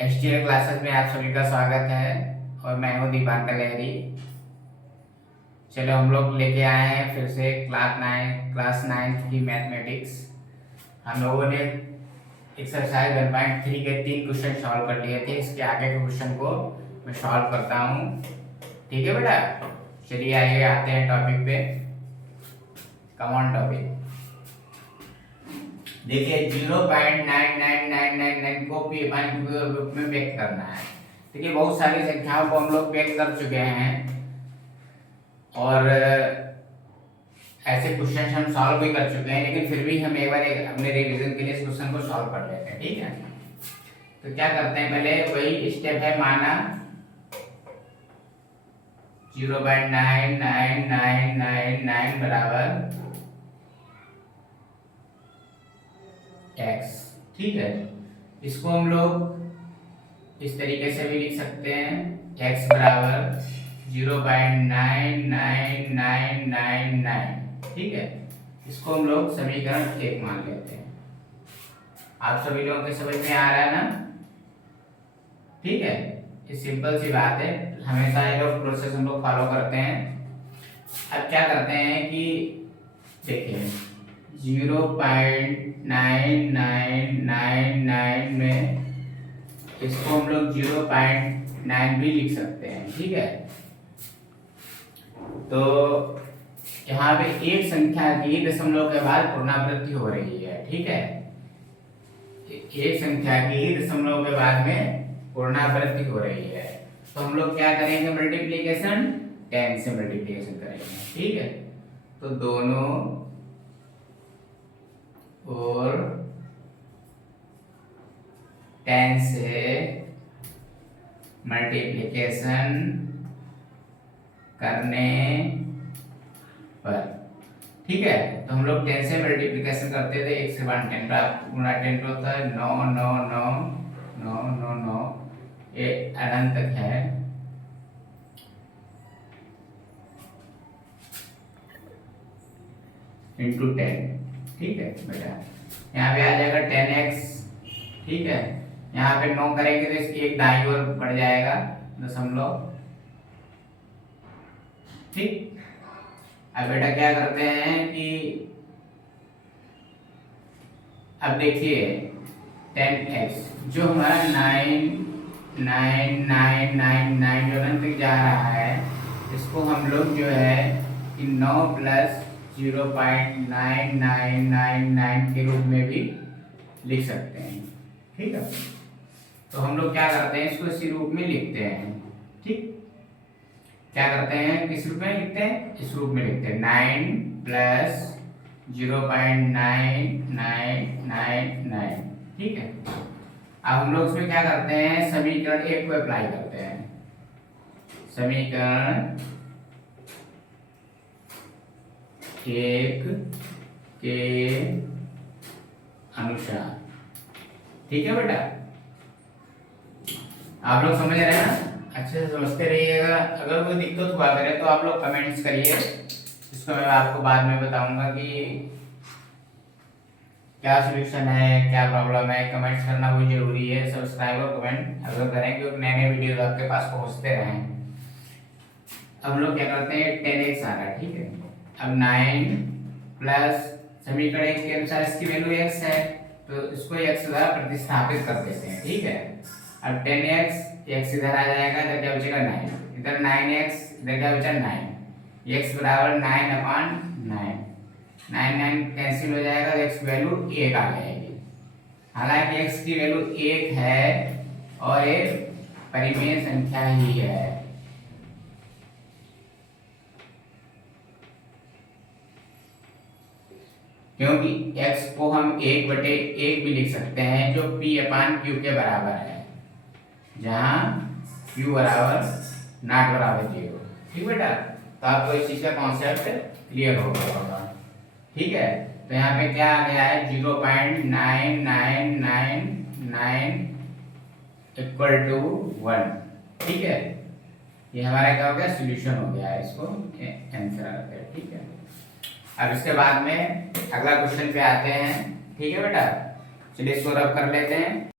HDL classes में आप सभी का स्वागत है और मैं हूं दीपांकर लहरी। चलो हम लोग लेके आए हैं फिर से क्लास नाइन्थ की मैथमेटिक्स। हम लोगों ने एक्सरसाइज 1.3 के 3 क्वेश्चन सॉल्व कर लिए थे। इसके आगे के क्वेश्चन को मैं सॉल्व करता हूँ। ठीक है बेटा, चलिए आइए आते हैं टॉपिक पे। Come on topic. देखिए 0.9999 को पी अपन के रूप में व्यक्त करना है। देखिए बहुत सारी संख्याओं को हम लोग व्यक्त कर चुके हैं और ऐसे क्वेश्चन हम सॉल्व भी कर चुके हैं, लेकिन फिर भी हम एक बार अपने रिवीजन के लिए इस क्वेश्चन को सॉल्व कर लेते हैं। ठीक है, तो क्या करते हैं, पहले वही स्टेप है, माना 0.9999 बराबर x। ठीक है, इसको हम लोग इस तरीके से भी लिख सकते हैं, x बराबर 0.99999। ठीक है, इसको हम लोग समीकरण 1 मान लेते हैं। आप सभी लोगों के समझ में आ रहा है ना? ठीक है, ये सिंपल सी बात है, हमेशा ये लोग प्रोसेस हम लोग फॉलो करते हैं। अब क्या करते हैं कि देखिए 0.9999 में इसको हम लोग 0.9 भी लिख सकते हैं। ठीक है, तो यहाँ पे एक संख्या की दशमलव के बाद पुनरावृत्ति हो रही है। ठीक है, एक संख्या की दशमलव के बाद में पुनरावृत्ति हो रही है, तो हम लोग क्या करेंगे, मल्टीप्लिकेशन 10 से मल्टीप्लिकेशन करेंगे। ठीक है, तो दोनों और 10 से मल्टीप्लिकेशन करने पर, ठीक है, तो हम लोग 10 से मल्टीप्लिकेशन करते थे, 1 से 1 10 गुणा 10 होता है 9 9 9 9 9 9, ये अनंत तक है। इंटू 10। ठीक है बेटा, यहाँ पे आ जाएगा 10x। ठीक है, यहाँ पे 9 करेंगे तो इसकी एक दाईं ओर बढ़ जाएगा दशमलव। ठीक, अब बेटा क्या करते हैं कि अब देखिए 10x जो हमारा 99999 जो अनंत तक जा रहा है, इसको हम लोग जो है कि 9 प्लस 0.9999 के रूप में भी लिख सकते हैं। ठीक है, तो हम लोग क्या करते हैं, इसको इसी रूप में लिखते हैं। ठीक, क्या करते हैं, किस रूप में लिखते हैं, इस रूप में लिखते हैं 9 प्लस 0.9999। ठीक है, अब हम लोग इसमें क्या करते हैं, समीकरण 1 को अप्लाई करते हैं। समीकरण 1 के अनुसार। ठीक है बेटा, आप लोग समझ रहे हैं ना? अच्छे से समझते रहिएगा। अगर कोई दिक्कत हुआ करे तो आप लोग कमेंट्स करिए, इसको मैं आपको बाद में बताऊंगा कि क्या सॉल्यूशन है, क्या प्रॉब्लम है। कमेंट्स करना बहुत जरूरी है। सब्सक्राइब और कमेंट अगर करें क्योंकि नए नए वीडियोस आपके पास पहुंचते रहें। अब हम लोग क्या करते हैं, 10x आ रहा है। ठीक है, अब 9 प्लस समीकरण 1 के अनुसार इसकी वैल्यू x है, तो इसको x द्वारा प्रतिस्थापित कर देते हैं। ठीक है, अब 10x x इधर आ जाएगा, इधर क्या बचेगा 9, इधर 9x, इधर क्या बचा 9, x बराबर 9/9, 9 कैंसिल हो जाएगा, तो x की वैल्यू 1 आ जाएगी। हालांकि x की वैल्यू 1 है और एक परिमेय संख्या ही है। क्योंकि x को हम 1/1 भी लिख सकते हैं, जो p/q के बराबर है, जहां q बराबर नॉट बराबर 0। ठीक बेटा, तो आपको इस चीज का कॉन्सेप्ट क्लियर हो गया होगा। ठीक है, तो यहाँ पे क्या आ गया है, 0.9999 इक्वल टू 1। ठीक है, ये हमारा क्या हो गया, सॉल्यूशन हो गया है, इसको आंसर आ गया। ठीक है, अब इसके बाद में अगला क्वेश्चन पे आते हैं। ठीक है बेटा, चलिए इसको रब कर लेते हैं।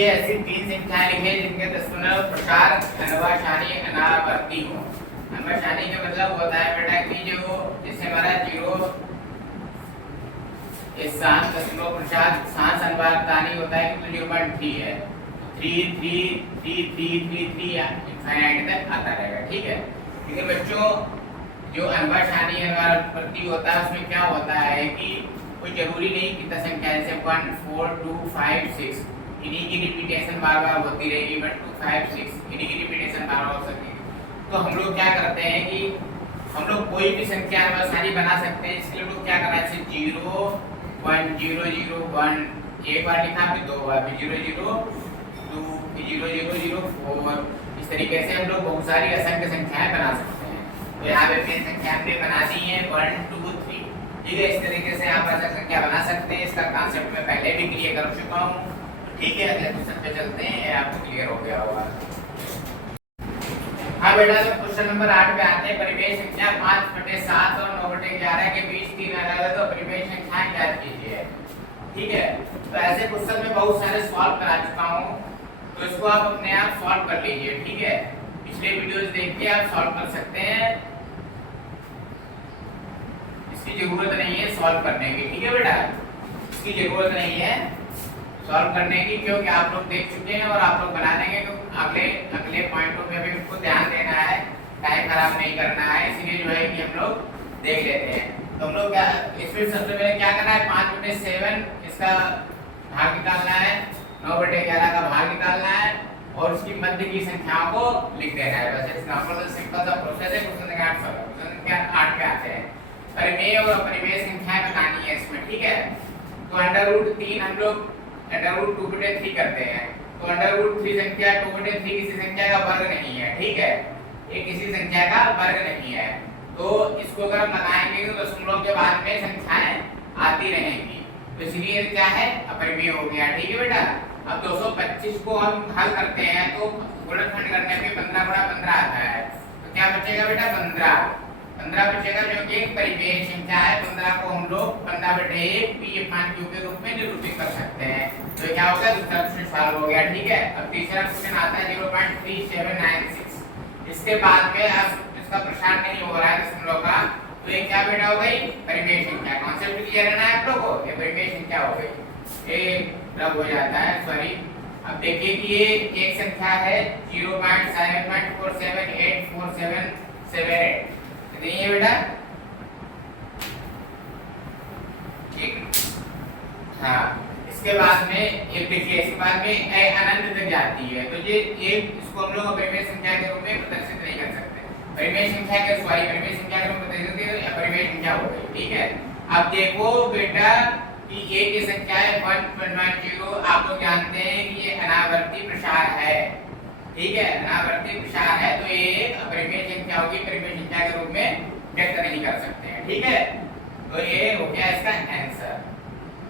ये ऐसी 3 संख्याएं लिखे जिनके दशमलव प्रसार अनवाशानी अनावर्ती हो। अनवाशानी का मतलब होता है बेटा कि जो जैसे हमारा 0 इस शांत दशमलव प्रसार शांत अनवारतानी होता है कि 0.3 है, 3 3 3 3 3 3 इनफाइनाइट तक आता रहेगा, ठीक है। लेकिन बच्चों जो अनवाशानी अनवारती होता है उसमें क्या होता है कि कोई जरूरी नहीं कितना संख्या जैसे 1 4 2 5 6 इन्हीं की रिपीटेशन बार बार होती रहेगी, 1 2 5 6 इन्हीं की रिपीटेशन बार बार हो सकती है। तो हम लोग क्या करते हैं कि हम लोग कोई भी संख्या अनवाशानी बना सकते हैं। इसके लिए लोग क्या करना है, जैसे 0 1 0 0 1 एक बार लिखा, फिर 2 बार, फिर 0 0 2 फिर 0 0 0 4। इस तरीके से हम लोग बहुत सारी असंख्य संख्याएं बना सकते हैं। तो यहाँ पे तीन संख्या हमने बना दी है 1 2 3, ठीक है। इस तरीके से आप असंख्य संख्या बना सकते हैं। इसका कॉन्सेप्ट मैं पहले भी क्लियर कर चुका हूँ, ठीक है। अगले क्वेश्चन पे चलते हैं, ये आपको क्लियर हो गया होगा। हाँ बेटा, तो क्वेश्चन नंबर 8 पे आते हैं। परिमेय संख्या 5/7 और 9/11 के बीच 3 अलग-अलग परिमेय संख्याएं ज्ञात कीजिए, ठीक है। तो ऐसे क्वेश्चन में बहुत सारे सॉल्व करा चुका हूँ, तो इसको आप अपने आप सॉल्व कर लीजिए, ठीक है। पिछले वीडियोस देख के आप सॉल्व कर सकते हैं, इसकी जरूरत नहीं है सॉल्व करने की, ठीक है बेटा। इसकी जरूरत नहीं है सॉल्व करने की, क्योंकि आप लोग देख चुके हैं और आप लोग बना देंगे। तो अगले पॉइंटों पे भी उनको ध्यान देना है, टाइम खराब नहीं करना है, इसलिए जो है कि हम लोग देख लेते हैं। तो हम लोग क्या इसमें सबसे पहले क्या करना है, 5/7 इसका भाग निकालना है, 9/11 का भाग निकालना है और उसकी मध्य की संख्याओं को लिख देना है। बस एग्जांपल सिंपल सा प्रोसेस है। क्वेश्चन संख्या 8 पे आते हैं। परिमेय और अपरिमेय संख्याएं बतानी है इसमें, ठीक है। तो √3 हम लोग √2/3 करते हैं। तो √3 संख्या 2/3 किसी संख्या का वर्ग नहीं है, ठीक है। ये किसी संख्या का वर्ग नहीं है। तो इसको अगर हम लगाएंगे तो दशमलव के बाद में संख्याएं आती रहेंगी, तो इसलिए क्या है, अपरिमेय हो गया, ठीक है बेटा। अब 225 को हम हल करते हैं तो गुणनखंड करने पे 15 × 15 आता है। तो क्या बचेगा बेटा, 15 बचेगा, जो कि एक परिमेय संख्या है। 15 को हम लोग 15/1 P/Q के रूप में निरूपित कर सकते हैं। तो क्या होगा, दूसरा क्वेश्चन सॉल्व हो गया, ठीक है। अब तीसरा क्वेश्चन आता है 0.3796। इसके बाद में अब इसका प्रसार नहीं हो रहा है दशमलव का, तो ये क्या बेटा हो गई, परिमेय संख्या। कॉन्सेप्ट क्लियर है ना आप लोगों को, ये परिमेय संख्या हो गई। ये रब हो जाता है, सॉरी। अब देखिए कि ये एक संख्या है 0.747847778 नहीं है बेटा, ठीक। हाँ, इसके बाद में ये देखिए, इसके बाद में अनंत तक जाती है। तो ये इसको हम लोग अपरिमेय संख्या के रूप में प्रदर्शित नहीं कर सकते। परिमेय संख्या के परिमेय संख्या के रूप में प्रदर्शित करें या परिमेय संख्या हो गई, ठीक है। अब देखो बेटा कि ये की संख्या है 1.10। आप लोग जानते हैं कि ये अनावर्ती प्रसार है, ठीक है। अनावर्ती प्रसार है, तो ये अपरिमेय संख्या होगी, परिमेय संख्या के रूप में व्यक्त नहीं कर सकते हैं, ठीक है। तो ये हो गया इसका आंसर।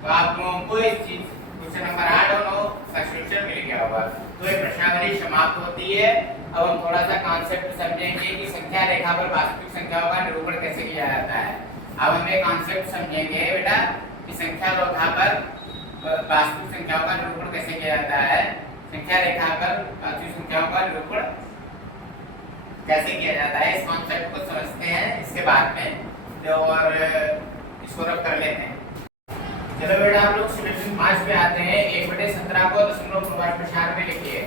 तो आप लोगों को इस चीज क्वेश्चन नंबर 8 और 9 सब्स्टिट्यूशन मिल गया होगा। तो ये प्रश्नावली समाप्त होती है। अब हम थोड़ा सा कॉन्सेप्ट समझेंगे कि संख्या रेखा पर वास्तविक संख्याओं का निरूपण कैसे किया जाता है। अब हम ये कॉन्सेप्ट समझेंगे बेटा कि संख्या रेखा पर वास्तविक संख्याओं का निरूपण कैसे किया जाता है। संख्या रेखा पर वास्तविक संख्याओं का निरूपण कैसे किया जाता है, इस कॉन्सेप्ट को समझते हैं। इसके बाद में और इसको रख कर लेते हैं। चलो बेटा, आप लोग सॉल्यूशन 5 पे आते हैं। 1/17 को दशमलव प्रसार में लिखिए।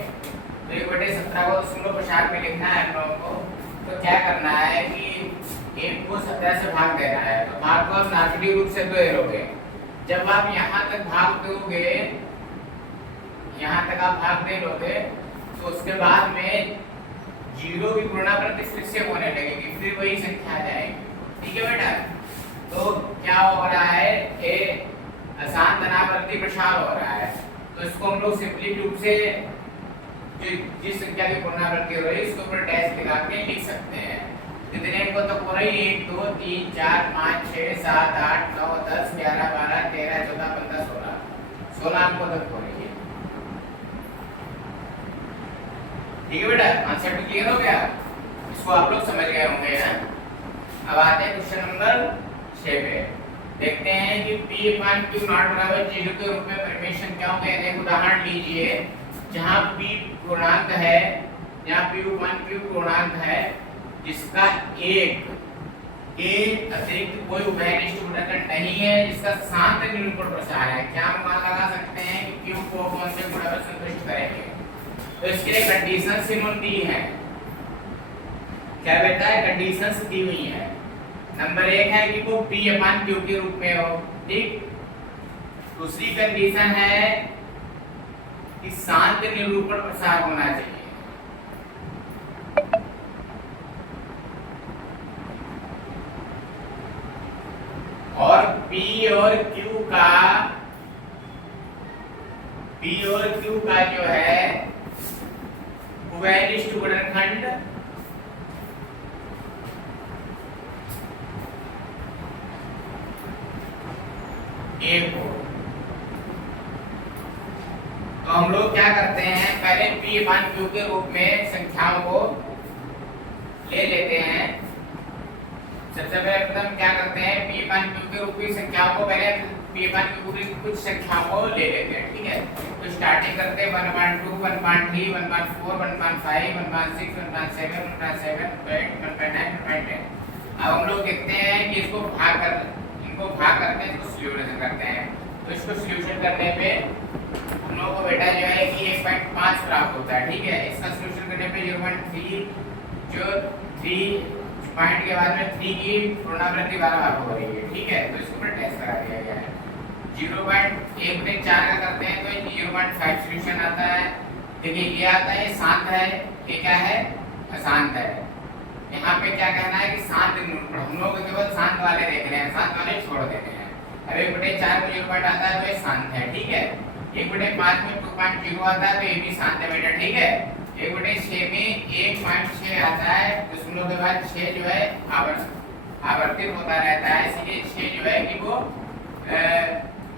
तो 1/17 को दशमलव प्रसार में लिखना है हम लोगों को। तो क्या करना है कि 1 को 17 से भाग देना है। तो भाग को आप नाटकीय रूप से दे दोगे। जब आप यहाँ तक भाग दोगे, यहाँ तक आप भाग दे लोगे, तो उसके बाद में 0 की पुनरावृत्ति फिर से होने लगेगी, फिर वही संख्या आ जाएगी, ठीक है बेटा। तो क्या हो रहा है, ये अशांत अनावर्ती प्रसार हो रहा है। तो इसको हम लोग सिंपली रूप से जिस संख्या की पुनरावृत्ति हो रही है उसके ऊपर डैश लगा के लिख सकते हैं। कितने को तो हो रही है, 1 2 3 4 5 6 7 8 9 10 11 12 13 14 15 16 को तक हो रही है, ठीक है बेटा। कॉन्सेप्ट क्लियर हो गया, इसको आप लोग समझ गए होंगे ना। अब आते हैं क्वेश्चन नंबर 6 पे। देखते हैं कि P/Q ≠ 0 के रूप में परिमेय संख्याओं का एक उदाहरण लीजिए। जहाँ p पूर्णांक है, यहाँ p पूर्णांक है जिसका एक के अतिरिक्त कोई उभयनिष्ठ गुणनखंड नहीं है, जिसका शांत निरूपण प्रसार है। क्या हम मान लगा सकते हैं कि q को कौन से गुणा पर संतुष्ट करेंगे? तो इसके लिए कंडीशंस इन्होंने दी है। क्या बेटा है? कंडीशंस दी हुई है। नंबर 1 है कि वो p/q के रूप में हो, ठीक। दूसरी कंडीशन है कि शांत निरूपण प्रसार होना चाहिए। और P और Q का जो है उभयनिष्ठ गुणनखंड एक हो। तो हम लोग क्या करते हैं, पहले P/Q के रूप में संख्याओं को ले लेते हैं। सबसे पहले प्रथम क्या करते हैं, P/Q के रूप की संख्याओं को पहले P/Q की कुछ संख्याओं को ले लेते हैं, ठीक है। तो स्टार्टिंग करते हैं 1.2, 1.3, 1.4, 1.5, 1.6, 1.7, 1.7, 1.9, 1.10। अब हम लोग देखते हैं कि इनको भाग करके इसको सॉल्यूशन करते हैं। तो इसको सॉल्यूशन करने पे हम लोग को बेटा जो है कि 1.5 प्राप्त होता है, ठीक है। इसका सॉल्यूशन करने पे 0.3 जो 3 पॉइंट के बाद में 3 की पुनरावृत्ति बार हो रही है, ठीक है। तो इसको पर टेस्ट करा दिया गया है। 0.1/4 का करते हैं तो 0.5 सॉल्यूशन आता है। देखिए ये आता है शांत है, ये क्या है, अशांत है। यहाँ पे क्या कहना है कि शांत निरूपण, हम लोग केवल शांत वाले देख रहे हैं, शांत वाले छोड़ देते हैं। अब 1/4 में 0 आता है तो ये शांत है, ठीक है। 1/5 में 2.0 आता है तो ये भी शांत है बेटा, ठीक है। 1/6 में 1.6 आता है, दशमलव के बाद 6 जो है आवर्तित होता रहता है, इसलिए 6 जो है कि वो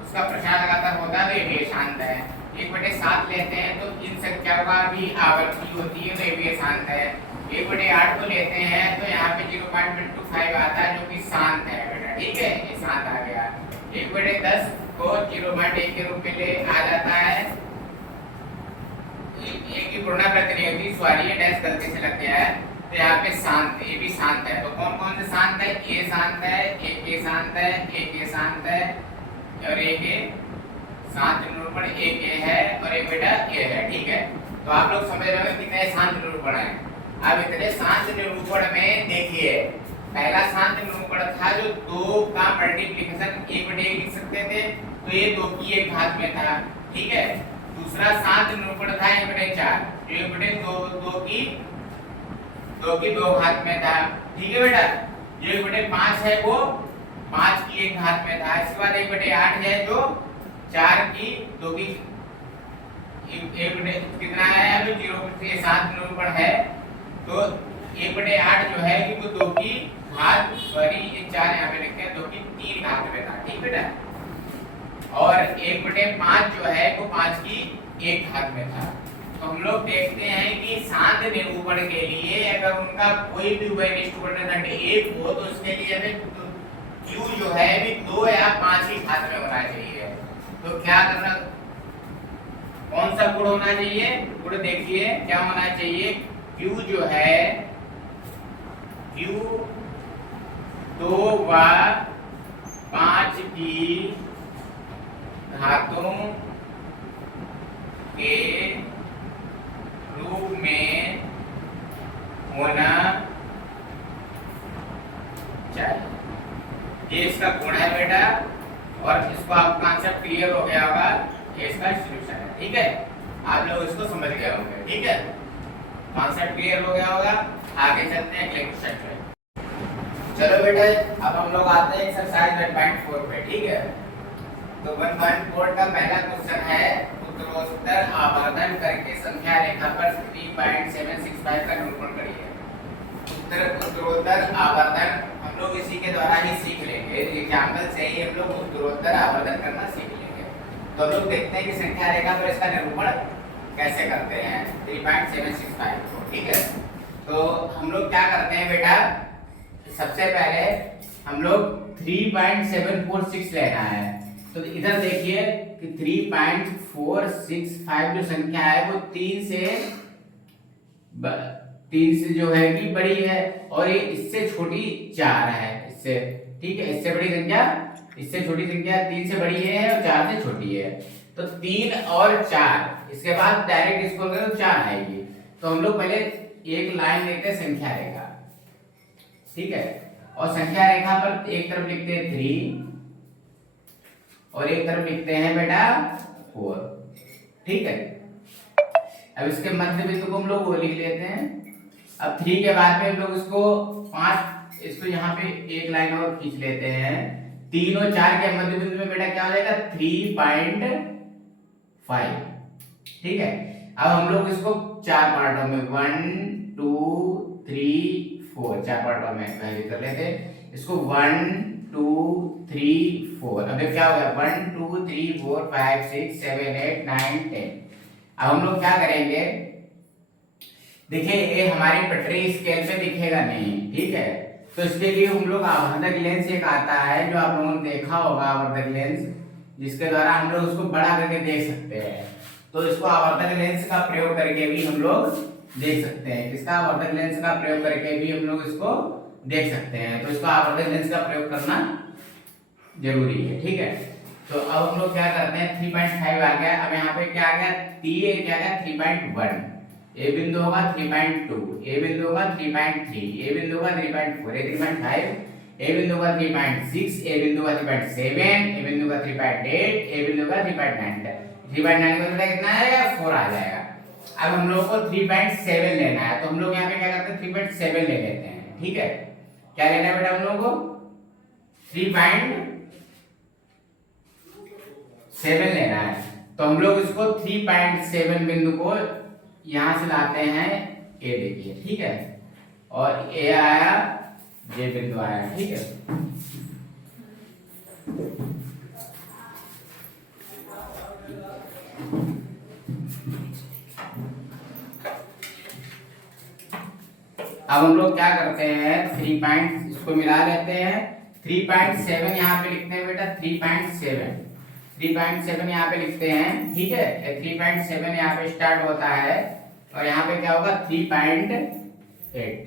उसका प्रसार लगातार होता है, तो ये भी शांत है। 1/7 लेते हैं तो इन संख्याओं का भी आवर्ती होती है, तो ये भी शांत है। 1/8 को लेते हैं तो यहाँ पे 0.25 आता है जो कि शांत है बेटा, ठीक है, ये शांत आ गया। 1/10 को 0.1 के रूप में ले आ जाता है, एक की पुनरावृत्ति नहीं होती, सॉरी ये डैश गलती से लग गया है। तो यहाँ पे शांत, ये भी शांत है। तो कौन कौन से शांत है? ये शांत है, एक ये शांत है, एक ये शांत है और एक ये शांत निरूपण, एक ये है और एक बेटा ये है, ठीक है। तो आप लोग समझ रहे हो कितने शांत निरूपण है। अब इतने शांत निरूपण में देखिए, पहला शांत निरूपण था जो 2 का मल्टीप्लिकेशन 1/1 लिख सकते थे, तो ये 2 की 1 घात में था, ठीक है। दूसरा शांत निरूपण था 1/4, जो 2 की 2 घात में था, ठीक है बेटा। जो 1/5 है वो 5 की 1 घात में था। इसके बाद 1/8 है जो 4 की 2 की कितना है, अभी 0 से 7 निरूपण है। तो 1/8 जो है कि वो 2 की घात, सॉरी ये 4 यहाँ पे लिखते हैं, 2 की 3 घात में था, ठीक बेटा। और 1/5 जो है वो 5 की 1 घात में था। तो हम लोग देखते हैं कि शांत निरूपण के लिए अगर उनका कोई भी उभयनिष्ठ गुणनखंड 1 हो तो उसके लिए हमें Q जो है भी 2 या 5 की घात में होना चाहिए। तो क्या करना, कौन सा गुण होना चाहिए? गुण देखिए क्या होना चाहिए, Q जो है Q 2 व 5 की घातों के रूप में होना चाहिए। ये इसका गुण है बेटा, और इसको आप कॉन्सेप्ट क्लियर हो गया होगा, ये इसका सॉल्यूशन है, ठीक है। आप लोग इसको समझ गए होंगे, ठीक है, कॉन्सेप्ट क्लियर हो गया होगा। आगे चलते हैं अगले क्वेश्चन पे। चलो बेटा अब हम लोग आते हैं एक्सरसाइज 1.4 पे, ठीक है। तो 1.4 का पहला क्वेश्चन है, उत्तरोत्तर आवर्धन करके संख्या रेखा पर 3.765 का निरूपण करिए। उत्तरोत्तर आवर्धन हम लोग इसी के द्वारा ही सीख लेंगे, एग्जाम्पल से ही हम लोग उत्तरोत्तर आवर्धन करना सीख लेंगे। तो हम लोग देखते हैं कि संख्या रेखा पर इसका निरूपण कैसे करते हैं 3.765 को, ठीक है। तो हम लोग क्या करते हैं बेटा, सबसे पहले हम लोग 3.746 लेना है। तो इधर देखिए कि 3.465 जो संख्या है वो 3 से जो है कि बड़ी है, और ये इससे छोटी 4 है इससे, ठीक है। इससे बड़ी संख्या, इससे छोटी संख्या 3 से बड़ी है और 4 से छोटी है। तो 3 और 4, इसके बाद डायरेक्ट इसको करें तो 4 आएगी। तो हम लोग पहले एक लाइन लेते हैं संख्या रेखा, ठीक है। और संख्या रेखा पर एक तरफ लिखते हैं 3 और एक तरफ लिखते हैं बेटा 4, ठीक है। अब इसके मध्य बिंदु को हम लोग वो लिख लेते हैं। अब 3 के बाद में हम लोग इसको 5, इसको यहाँ पे एक लाइन और खींच लेते हैं। 3 और 4 के मध्य बिंदु में बेटा क्या हो जाएगा 3.5, ठीक है। अब हम लोग इसको 4 पार्टों में 1 2 3 4 4 पार्टों में पहले कर लेते हैं इसको 1 2 3 4। अब ये क्या हो गया 1 2 3 4 5 6 7 8 9 10। अब हम लोग क्या करेंगे, देखिए ये हमारी पटरी स्केल पे दिखेगा नहीं, ठीक है। तो इसके लिए हम लोग आवर्धक लेंस एक आता है जो आप लोगों ने देखा होगा, आवर्धक लेंस, जिसके द्वारा हम लोग उसको बड़ा करके देख सकते हैं। तो इसको आवर्धक लेंस का प्रयोग करके भी हम लोग देख सकते हैं। किसका, आवर्धक लेंस का प्रयोग करके भी हम लोग इसको देख सकते हैं। तो इसको आवर्धक लेंस का प्रयोग करना जरूरी है, ठीक है। तो अब हम लोग क्या करते हैं 3.5 आ गया। अब यहाँ पे क्या आ गया, क्या आ गया 3.1, ए बिंदु होगा 3.2, ए बिंदु होगा 3.3, ए बिंदु होगा 3.4, ए 3.5, ए बिंदु होगा 3.6, ए बिंदु होगा 3.7, ए बिंदु होगा 3.8, ए बिंदु होगा 3.9। 3.9 का मतलब कितना आएगा 4 आ जाएगा। अब हम लोग को 3.7 लेना है, तो हम लोग यहाँ पे क्या करते हैं 3.7 ले लेते हैं, ठीक है। क्या लेना है बेटा हम लोगों को 3.7 लेना है। तो हम लोग इसको 3.7 बिंदु को यहां से लाते हैं, ए देखिए, ठीक है। और ए आया, जे बिंदु आया, ठीक है। अब हम लोग क्या करते हैं 3 पॉइंट इसको मिला लेते हैं। 3.7 यहाँ पे लिखते हैं बेटा 3.7 यहाँ पे लिखते हैं, ठीक है। 3.7 यहाँ पे स्टार्ट होता है और यहाँ पे क्या होगा 3.8,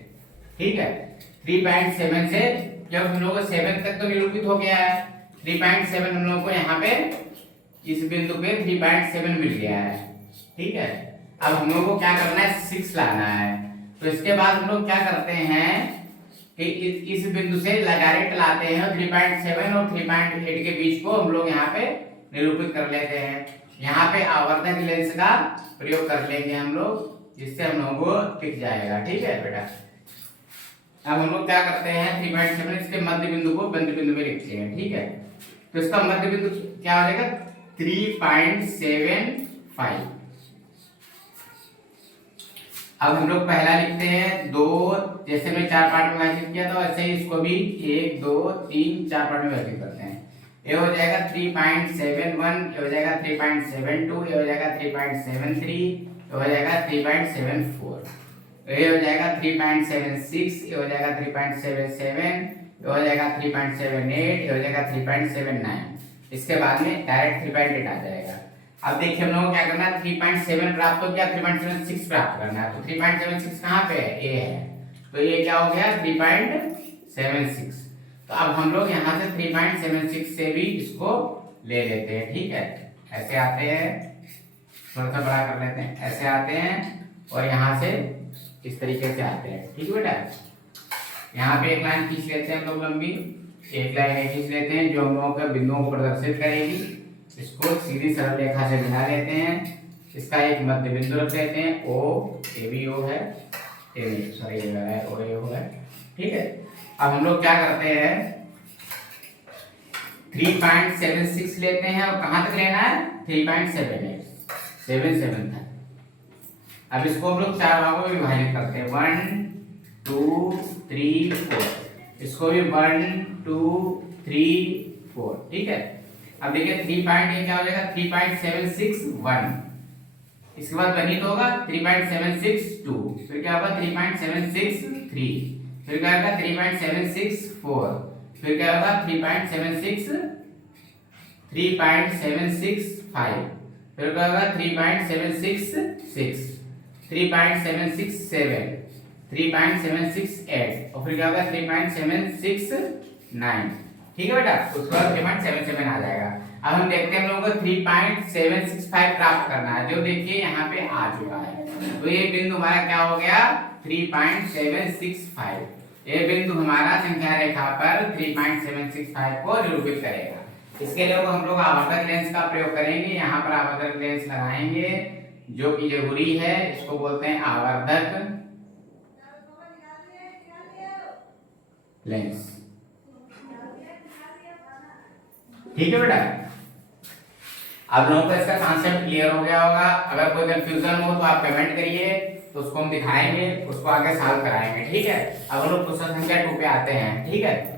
ठीक है। 3.7 से जब हम लोग को 7 तक तो निरूपित हो गया है, 3.7 हम लोग को यहाँ पे इस बिंदु पे 3.7 मिल गया है, ठीक है। अब हम लोग को क्या करना है 6 लाना है। तो इसके बाद हम लोग क्या करते हैं कि इस बिंदु से डायरेक्ट लाते हैं 3.7 और 3.8 के बीच को हम लोग यहाँ पे निरूपित कर लेते हैं। यहाँ पे आवर्धक लेंस का प्रयोग कर लेंगे हम लोग, जिससे हम लोगों को दिख जाएगा, ठीक है बेटा। अब हम लोग क्या करते हैं 3.7 इसके मध्य बिंदु को मध्य बिंदु में लिखते हैं, ठीक है। तो इसका मध्य बिंदु क्या हो जाएगा 3.75। अब हम लोग पहला लिखते हैं 2, जैसे मैं 4 पार्ट में विभाजित किया था वैसे ही इसको भी 1 2 3 4 पार्ट में विभाजित करते हैं। ये हो जाएगा 3.71, ये हो जाएगा 3.72, ये हो जाएगा 3.73, ये हो जाएगा 3.74, ये हो जाएगा 3.76, ये हो जाएगा 3.77, ये हो जाएगा 3.78, ये हो जाएगा 3.79। इसके बाद में डायरेक्ट 3.8 आ जाएगा। अब देखिए हम लोगों को क्या करना है 3.7 प्राप्त हो गया, 3.76 प्राप्त करना है। तो 3.76 कहाँ पे है, ए है, तो ये क्या हो गया 3.76। तो अब हम लोग यहाँ से 3.76 से भी इसको ले लेते हैं, ठीक है। ऐसे आते हैं, थोड़ा सा बड़ा कर लेते हैं, ऐसे आते हैं और यहाँ से इस तरीके से आते हैं, ठीक है बेटा। यहाँ पे एक लाइन खींच लेते हैं हम लोग लंबी, एक लाइन खींच लेते हैं जो हम लोगों के बिंदुओं को प्रदर्शित करेगी। इसको सीधी सरल रेखा से मिला लेते हैं। इसका एक मध्य बिंदु रख लेते हैं, ओ, ए भी ओ है, ए सॉरी ये है ओ ए ओ है, ठीक है। अब हम लोग क्या करते हैं 3.76 लेते हैं और कहां तक लेना है 3.77 तक। अब इसको हम लोग 4 भागों में विभाजित करते हैं 1 2 3 4, इसको भी 1 2 3 4, ठीक है। अब देखिए 3 पॉइंट ये क्या हो जाएगा 3.761, इसके बाद गणित होगा 3.762, फिर क्या होगा 3.763, फिर क्या होगा 3.764, फिर क्या होगा 3.765, 3.765, फिर क्या होगा 3.766, 3.767, 3.768 और फिर क्या होगा 3.769। ठीक है बेटा, उसके बाद 3.77 आ जाएगा। अब हम देखते हैं हम लोगों को 3.765 प्राप्त करना है, जो देखिए यहाँ पे आ चुका है। तो ये बिंदु हमारा क्या हो गया 3.765। ये बिंदु हमारा संख्या रेखा पर 3.765 को निरूपित करेगा। इसके लिए हम लोग आवर्धक लेंस का प्रयोग करेंगे। यहाँ पर आवर्धक लेंस लगाएंगे जो कि जरूरी है, इसको बोलते हैं आवर्धक लेंस। ठीक है बेटा, आप लोगों को इसका कॉन्सेप्ट क्लियर हो गया होगा। अगर कोई कंफ्यूजन हो तो आप कमेंट करिए, तो उसको हम दिखाएंगे, उसको आगे सॉल्व कराएंगे। ठीक है, अब हम लोग क्वेश्चन संख्या 2 पे आते हैं। ठीक है,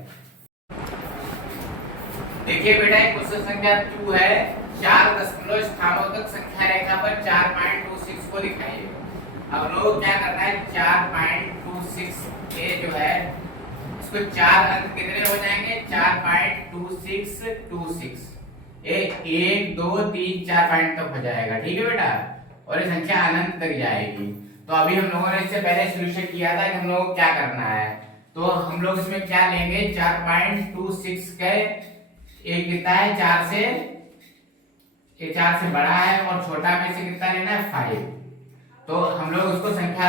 देखिए बेटा क्वेश्चन संख्या 2 है, 4 दशमलव स्थानों तक संख्या रेखा पर 4.26 को दिखाइए। अब लोग क्या करना है 4.26 के जो है इसको 4 अंक कितने हो जाएंगे 4.2626, 1 2 3 4 पॉइंट तक हो जाएगा। ठीक है बेटा, और ये संख्या अनंत तक जाएगी। तो अभी हम लोगों ने इससे पहले सॉल्यूशन किया था कि हम लोगों को क्या करना है, तो हम लोग इसमें क्या लेंगे 4.26 के एक कितना है 4 से, ये 4 से बड़ा है और छोटा में से कितना लेना है 5। तो हम लोग उसको संख्या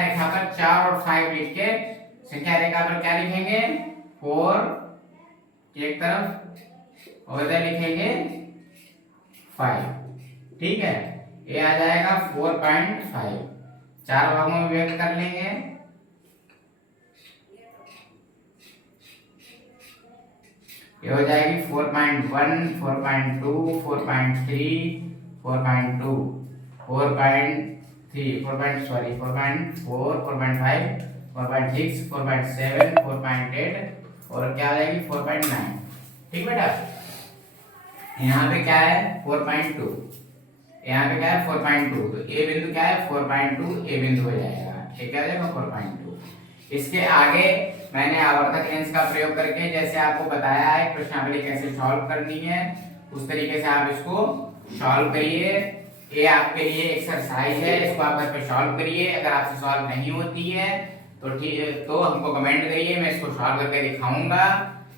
रेखा पर 4 और 5 लिख के संख्या रेखा पर क्या लिखेंगे 4 एक तरफ और इधर लिखेंगे 5। ठीक है, ये आ जाएगा 4.5, 4 भागों में व्यक्त कर लेंगे। ये हो जाएगी 4.1, 4.2, 4.3, 4.2, 4.3, 4. सॉरी 4.4, 4.5, 4.6, 4.7, 4.8 और क्या आ जाएगी 4.9। ठीक बेटा, यहाँ पे क्या है 4.2, यहाँ पे क्या है 4.2, तो ए बिंदु क्या है 4.2 ए बिंदु हो जाएगा। ये क्या हो जाएगा 4.2। इसके आगे मैंने आवर्धक लेंस का प्रयोग करके जैसे आपको बताया है प्रश्नावली कैसे सॉल्व करनी है, उस तरीके से आप इसको सॉल्व करिए। ये आपके लिए एक्सरसाइज है, इसको आप घर पे सॉल्व करिए। अगर आपसे सॉल्व नहीं होती है तो ठीक है, तो हमको कमेंट करिए, मैं इसको सॉल्व करके दिखाऊंगा।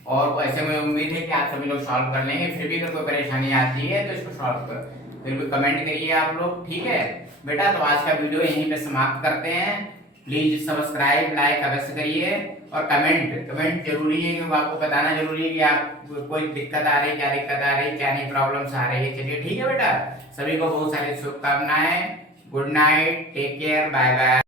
और ऐसे मुझे उम्मीद है कि आप सभी लोग सॉल्व कर लेंगे। फिर भी अगर कोई परेशानी आती है तो इसको सॉल्व कर फिर भी कमेंट करिए आप लोग। ठीक है बेटा, तो आज का वीडियो यहीं पे समाप्त करते हैं। प्लीज सब्सक्राइब लाइक अवश्य करिए और कमेंट जरूरी है, क्योंकि आपको बताना जरूरी है कि आप कोई दिक्कत आ रही है, क्या दिक्कत आ रही है, क्या नहीं प्रॉब्लम्स आ रही है। चलिए ठीक है बेटा, सभी को बहुत सारी शुभकामनाएं। Good night, take care, bye bye.